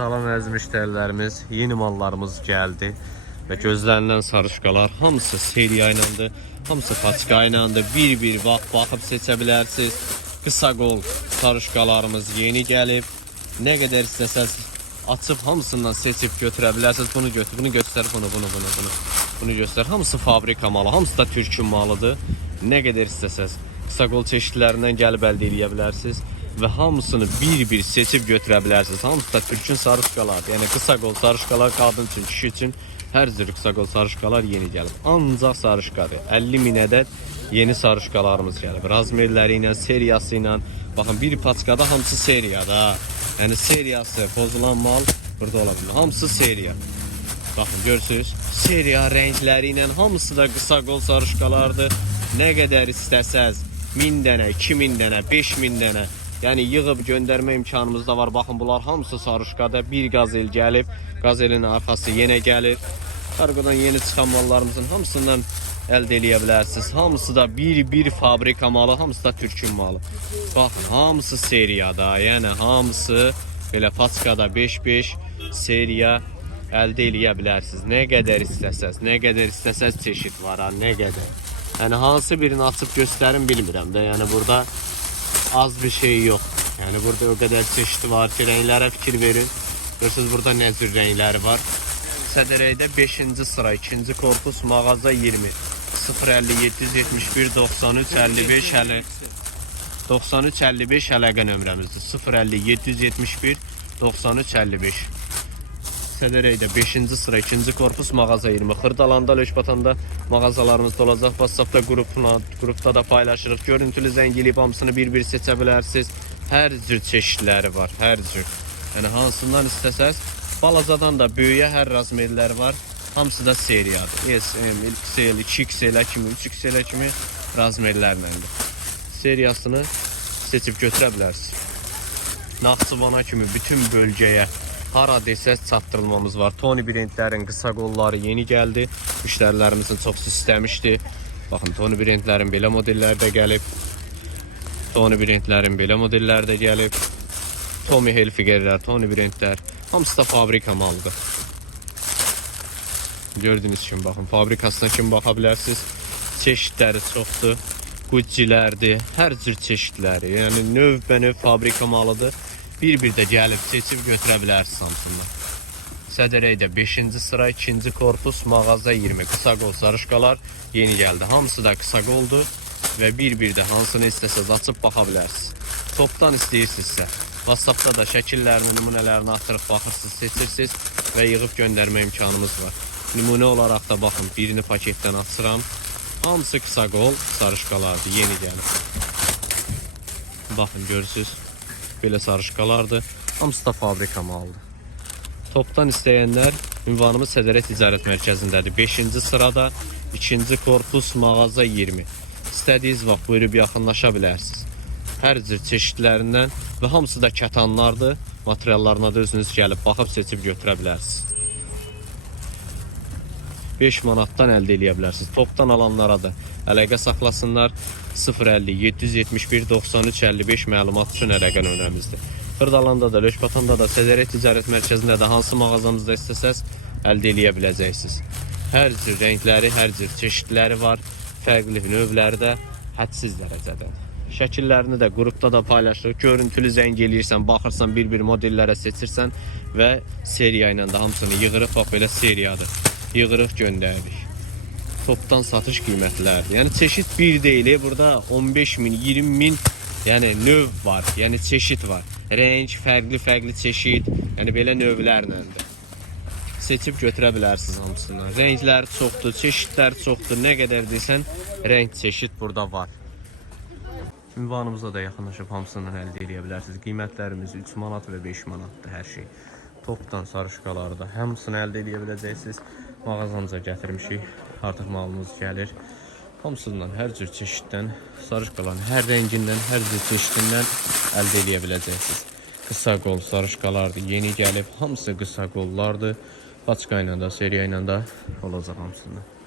Salam əziz müştərilərimiz, yeni mallarımız gəldi və gözlənilən sarışqalar hamısı seriya ilədir, hamısı paçka ilədir. Bir-bir bax baxıb seçə bilərsiniz. Qısa qol sarışqalarımız yeni gəlib. Nə qədər istəsəz açıb hamısından seçib götürə bilərsiniz. Bunu götür, bunu göstər, bunu, bunu, bunu, bunu. Bunu göstər. Hamısı fabrika malı, hamısı da türkün malıdır. Nə qədər istəsəz qısa qol çeşidlərindən gəlib əldə edə bilərsiniz və hamısını bir-bir seçib götürə bilərsiniz. Hamısı da türkün sarışqalardır. Yəni qısa qol sarışqalar qadın üçün, kişi üçün hər cür qısa qol sarışqalar yeni gəlib. Ancaq sarışqadır. 50 min ədəd yeni sarışqalarımız gəlib. Razmerləri ilə, seriyası ilə. Baxın bir paçkada hamısı seriyada. Yəni seriyası pozulan mal burada ola bilər. Hamısı seriya. Baxın görürsüz. Seriya rəngləri ilə hamısı da qısa qol sarışqalardır. Nə qədər istəsəz 1000 dənə, 2000 dənə, 5000 dənə Yəni yığıb göndərmə imkanımız da var. Baxın bunlar hamısı sarışqada. Bir qazel gəlib. Qazelin arxası yenə gəlir. Qarqodan yeni çıxan mallarımızın hamısından əldə eləyə bilərsiniz. Hamısı da bir-bir fabrika malı, hamısı da türkün malı. Baxın, hamısı seriyada. Yəni hamısı belə paçkada 5-5 seriya əldə eləyə bilərsiniz. Nə qədər istəsəz, nə qədər istəsəz çeşid var ha, nə qədər. Yəni hansı birini açıb göstərim bilmirəm də. Yəni burada az bir şey yok. Yani burada o kadar çeşit var renklere fikir verin. Görürsünüz burada ne tür renkleri var. Sədərəydə 5-ci sıra, 2-ci korpus, mağaza 20. 050 771 93 55 hələ 93 55 əlaqə nömrəmizdir. 050 771 93 55. Sədərəydə 5-ci sıra 2-ci korpus mağaza 20. Xırdalanda, Löşbatanda mağazalarımızda olacaq. WhatsApp-da qrupuna, da paylaşırıq. Görüntülü zəng eləyib bir-bir seçə bilərsiniz. Hər cür çeşidləri var, hər cür. Yəni hansından istəsəz, balacadan da böyüyə hər razmerlər var. Hamısı da seriyadır. S, M, XL, 2XL kimi, 3XL kimi razmerlərləndir. Seriyasını seçib götürə bilərsiniz. Naxçıvana kimi bütün bölgəyə hara desəz çatdırılmamız var. Tony Brentlərin qısa qolları yeni gəldi. Müştərilərimizin çoxu istəmişdi. Baxın Tony Brentlərin belə modelləri də gəlib. Tony Brentlərin belə modelləri də gəlib. Tommy Hilfigerlər, Tony Brentlər hamısı da fabrika malıdır. Gördüyünüz kimi baxın fabrikasına kimi baxa bilərsiniz. Çeşidləri çoxdur. Gucci-lərdir, hər cür çeşidləri. Yəni növbənöv fabrika malıdır. Bir-bir də gəlib seçib götürə bilərsiniz hamısından. Sədərəydə 5-ci sıra, 2-ci korpus, mağaza 20. Qısa qol sarışqalar yeni gəldi. Hamısı da qısa qoldur və bir-bir də hansını istəsəz açıb baxa bilərsiniz. Topdan istəyirsinizsə, WhatsApp-da da şəkillərini, nümunələrini atırıq, baxırsınız, seçirsiniz və yığıb göndərmə imkanımız var. Nümunə olaraq da baxın, birini paketdən açıram. Hamısı qısa qol sarışqalardır, yeni gəlib. Baxın, görürsüz. Belə sarışqalardır. Hamısı da fabrika malıdır. Topdan istəyənlər ünvanımız Sədərə Ticarət Mərkəzindədir. 5-ci sırada 2-ci korpus mağaza 20. İstədiyiniz vaxt buyurub yaxınlaşa bilərsiniz. Hər cür çeşidlərindən və hamısı da kətanlardır. Materiallarına da özünüz gəlib baxıb seçib götürə bilərsiniz. 5 manatdan əldə edə bilərsiniz. Alanlara da əlaqə saxlasınlar. 050 771 93 55 məlumat üçün əlaqə nömrəmizdir. Xırdalanda da, Löşbatanda da, Sədərə Ticarət Mərkəzində də hansı mağazamızda istəsəz əldə edə biləcəksiniz. Hər cür rəngləri, hər cür çeşidləri var. Fərqli növləri də hədsiz dərəcədə. Şəkillərini də qrupda da paylaşırıq. Görüntülü zəng eləyirsən, baxırsan bir-bir modellərə seçirsən və seriya ilə də hamısını yığırıq. Bax belə seriyadır. Yığırıq, göndəririk. Topdan satış qiymətləri. Yəni çeşid bir deyil, burada 15 min, 20 min yəni növ var, yəni çeşid var. Rəng, fərqli-fərqli çeşid, yəni belə növlərləndir. Seçib götürə bilərsiniz hamısını. Rənglər çoxdur, çeşidlər çoxdur. Nə qədər desən, rəng çeşid burada var. Ünvanımıza da yaxınlaşıb hamısından əldə edə bilərsiniz. Qiymətlərimiz 3 manat və 5 manatdır hər şey. Topdan sarışqaları da hamısını əldə edə biləcəksiniz. Mağazamıza gətirmişik. Artıq malımız gəlir. Hamısından hər cür çeşiddən, sarışqaların hər rəngindən, hər cür çeşidindən əldə edə biləcəksiniz. Qısa qol sarışqalardır, yeni gəlib. Hamısı qısa qollardır. Paçka ilə də, seriya ilə də olacaq hamısından.